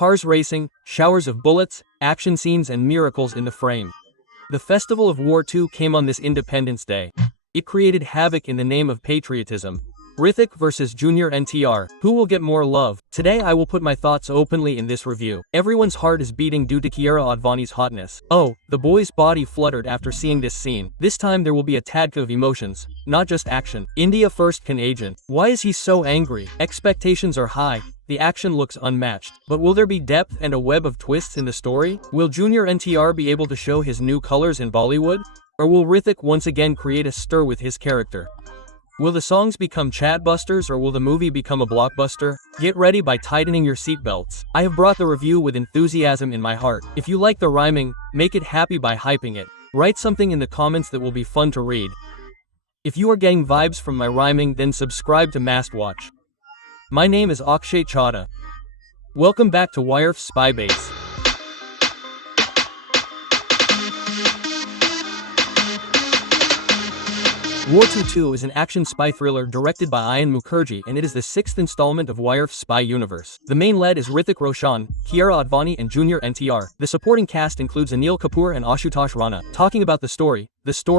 Cars racing, showers of bullets, action scenes and miracles in the frame. The Festival of War II came on this Independence Day. It created havoc in the name of patriotism. Hrithik vs Junior NTR. Who will get more love? Today I will put my thoughts openly in this review. Everyone's heart is beating due to Kiara Advani's hotness. Oh, the boy's body fluttered after seeing this scene. This time there will be a tad of emotions, not just action. India first can agent. Why is he so angry? Expectations are high. The action looks unmatched. But will there be depth and a web of twists in the story? Will Junior NTR be able to show his new colors in Bollywood? Or will Hrithik once again create a stir with his character? Will the songs become chatbusters or will the movie become a blockbuster? Get ready by tightening your seatbelts. I have brought the review with enthusiasm in my heart. If you like the rhyming, make it happy by hyping it. Write something in the comments that will be fun to read. If you are getting vibes from my rhyming, then subscribe to Mast Watch. My name is Akshay Chadha. Welcome back to YRF Spy Base. War II 2 is an action spy thriller directed by Ayan Mukherjee and it is the 6th installment of YRF Spy Universe. The main lead is Hrithik Roshan, Kiara Advani and Junior NTR. The supporting cast includes Anil Kapoor and Ashutosh Rana. Talking about the story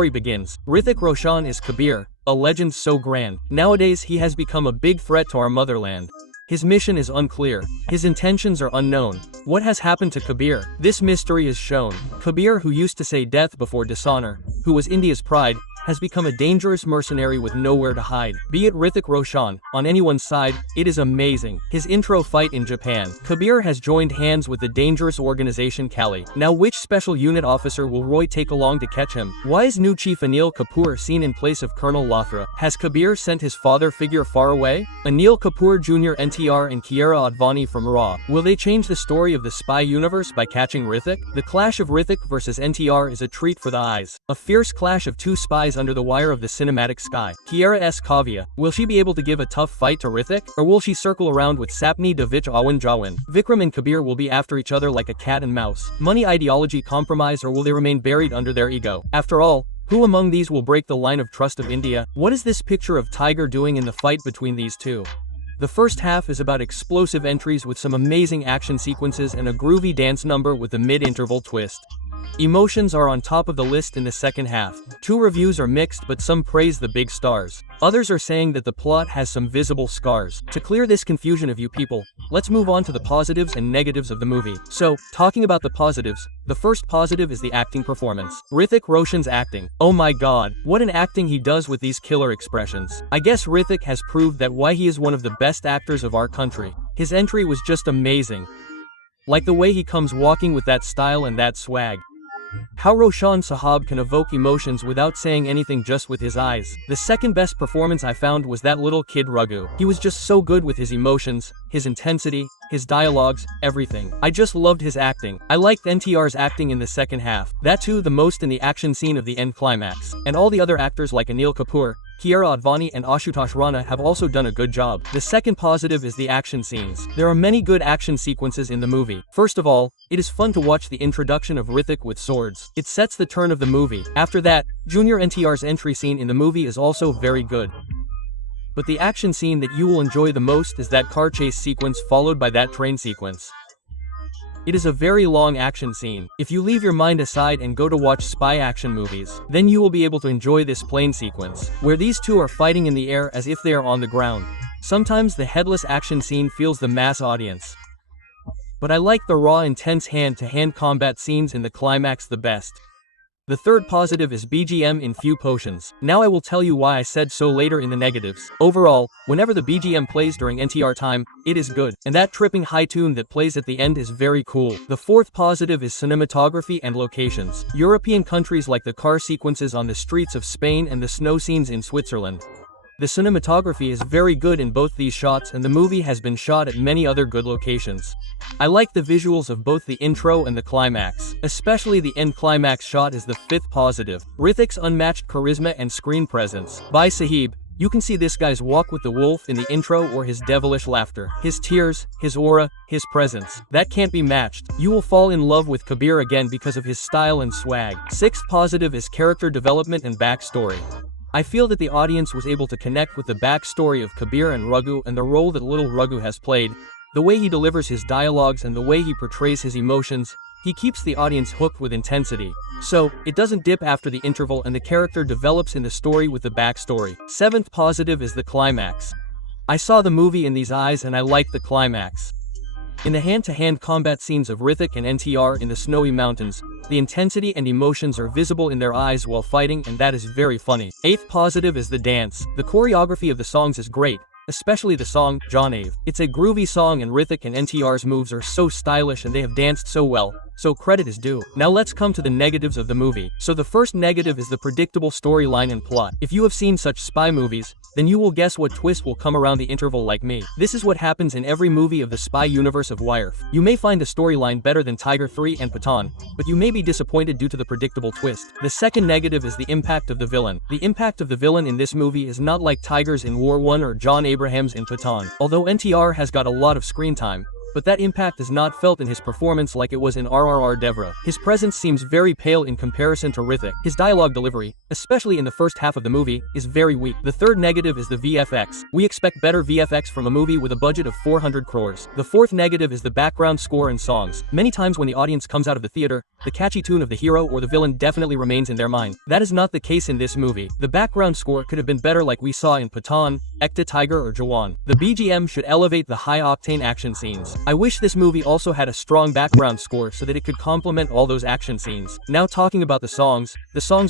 begins. Hrithik Roshan is Kabir, a legend so grand. Nowadays he has become a big threat to our motherland. His mission is unclear. His intentions are unknown. What has happened to Kabir? This mystery is shown. Kabir, who used to say death before dishonor, who was India's pride, has become a dangerous mercenary with nowhere to hide. Be it Hrithik Roshan, on anyone's side, it is amazing. His intro fight in Japan. Kabir has joined hands with the dangerous organization Kali. Now which special unit officer will Roy take along to catch him? Why is new chief Anil Kapoor seen in place of Colonel Lothra? Has Kabir sent his father figure far away? Anil Kapoor Jr. NTR and Kiara Advani from Raw. Will they change the story of the spy universe by catching Hrithik? The clash of Hrithik vs NTR is a treat for the eyes. A fierce clash of two spies under the wire of the cinematic sky. Kiara S. Kavya. Will she be able to give a tough fight to Hrithik? Or will she circle around with Sapni Devich Awan Jawan? Vikram and Kabir will be after each other like a cat and mouse. Money ideology compromise or will they remain buried under their ego? After all, who among these will break the line of trust of India? What is this picture of Tiger doing in the fight between these two? The first half is about explosive entries with some amazing action sequences and a groovy dance number with a mid-interval twist. Emotions are on top of the list in the second half. Two reviews are mixed but some praise the big stars. Others are saying that the plot has some visible scars. To clear this confusion of you people, let's move on to the positives and negatives of the movie. So, talking about the positives, the first positive is the acting performance. Hrithik Roshan's acting. Oh my god, what an acting he does with these killer expressions. I guess Hrithik has proved that why he is one of the best actors of our country. His entry was just amazing. Like the way he comes walking with that style and that swag. How Roshan Sahab can evoke emotions without saying anything just with his eyes. The second best performance I found was that little kid Raghu. He was just so good with his emotions, his intensity, his dialogues, everything. I just loved his acting. I liked NTR's acting in the second half. That too, the most in the action scene of the end climax. And all the other actors like Anil Kapoor, Kiara Advani and Ashutosh Rana have also done a good job. The second positive is the action scenes. There are many good action sequences in the movie. First of all, it is fun to watch the introduction of Hrithik with swords. It sets the turn of the movie. After that, Junior NTR's entry scene in the movie is also very good. But the action scene that you will enjoy the most is that car chase sequence followed by that train sequence. It is a very long action scene. If you leave your mind aside and go to watch spy action movies, then you will be able to enjoy this plane sequence, where these two are fighting in the air as if they are on the ground. Sometimes the headless action scene feels the mass audience. But I like the raw intense hand-to-hand combat scenes in the climax the best. The third positive is BGM in few potions. Now I will tell you why I said so later in the negatives. Overall, whenever the BGM plays during NTR time, it is good. And that tripping high tune that plays at the end is very cool. The fourth positive is cinematography and locations. European countries like the car sequences on the streets of Spain and the snow scenes in Switzerland. The cinematography is very good in both these shots and the movie has been shot at many other good locations. I like the visuals of both the intro and the climax. Especially the end climax shot is the fifth positive. Hrithik's unmatched charisma and screen presence. By Sahib, you can see this guy's walk with the wolf in the intro or his devilish laughter. His tears, his aura, his presence. That can't be matched. You will fall in love with Kabir again because of his style and swag. Sixth positive is character development and backstory. I feel that the audience was able to connect with the backstory of Kabir and Raghu and the role that little Raghu has played. The way he delivers his dialogues and the way he portrays his emotions, he keeps the audience hooked with intensity. So, it doesn't dip after the interval and the character develops in the story with the backstory. 7th positive is the climax. I saw the movie in these eyes and I liked the climax. In the hand-to-hand combat scenes of Hrithik and NTR in the snowy mountains, the intensity and emotions are visible in their eyes while fighting, and that is very funny. 8th positive is the dance. The choreography of the songs is great, especially the song, John Ave. It's a groovy song and Hrithik and NTR's moves are so stylish and they have danced so well, so credit is due. Now let's come to the negatives of the movie. So the first negative is the predictable storyline and plot. If you have seen such spy movies, then you will guess what twist will come around the interval like me. This is what happens in every movie of the spy universe of YRF. You may find the storyline better than Tiger 3 and Pathan, but you may be disappointed due to the predictable twist. The second negative is the impact of the villain. The impact of the villain in this movie is not like Tiger's in War 1 or John Abraham's in Pathan. Although NTR has got a lot of screen time, but that impact is not felt in his performance like it was in RRR Devra. His presence seems very pale in comparison to Hrithik. His dialogue delivery, especially in the first half of the movie, is very weak. The third negative is the VFX. We expect better VFX from a movie with a budget of 400 crores. The fourth negative is the background score and songs. Many times when the audience comes out of the theater, the catchy tune of the hero or the villain definitely remains in their mind. That is not the case in this movie. The background score could have been better like we saw in Pathan, Ekta Tiger or Jawan. The BGM should elevate the high-octane action scenes. I wish this movie also had a strong background score so that it could complement all those action scenes. Now talking about the songs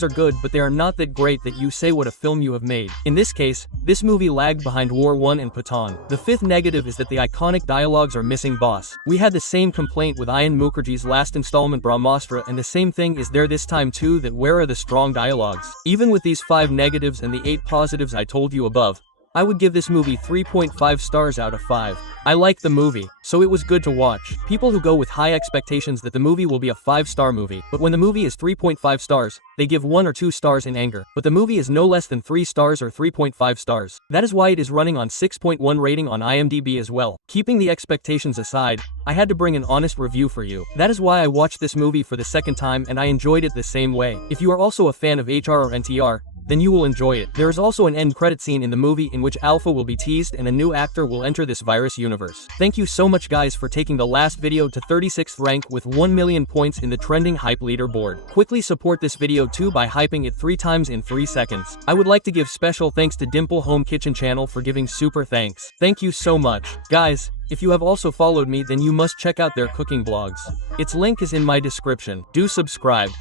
are good, but they are not that great that you say what a film you have made. In this case, this movie lagged behind War 1 and Pathan. The fifth negative is that the iconic dialogues are missing, boss. We had the same complaint with Ayan Mukherjee's last installment Brahmastra, and the same thing is there this time too, that where are the strong dialogues? Even with these 5 negatives and the 8 positives I told you above, I would give this movie 3.5 stars out of 5. I liked the movie, so it was good to watch. People who go with high expectations that the movie will be a 5-star movie, but when the movie is 3.5 stars, they give 1 or 2 stars in anger. But the movie is no less than 3 stars or 3.5 stars. That is why it is running on 6.1 rating on IMDb as well. Keeping the expectations aside, I had to bring an honest review for you. That is why I watched this movie for the second time and I enjoyed it the same way. If you are also a fan of HR or NTR, then you will enjoy it. There is also an end credit scene in the movie in which Alpha will be teased and a new actor will enter this virus universe. Thank you so much guys for taking the last video to 36th rank with 1 million points in the trending hype leaderboard. Quickly support this video too by hyping it 3 times in 3 seconds. I would like to give special thanks to Dimple Home Kitchen channel for giving super thanks. Thank you so much. Guys, if you have also followed me, then you must check out their cooking blogs. Its link is in my description. Do subscribe.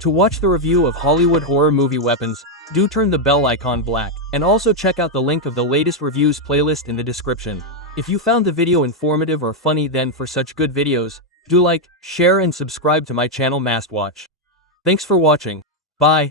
To watch the review of Hollywood horror movie Weapons, do turn the bell icon black, and also check out the link of the latest reviews playlist in the description. If you found the video informative or funny, then for such good videos, do like, share and subscribe to my channel Mast Watch. Thanks for watching. Bye.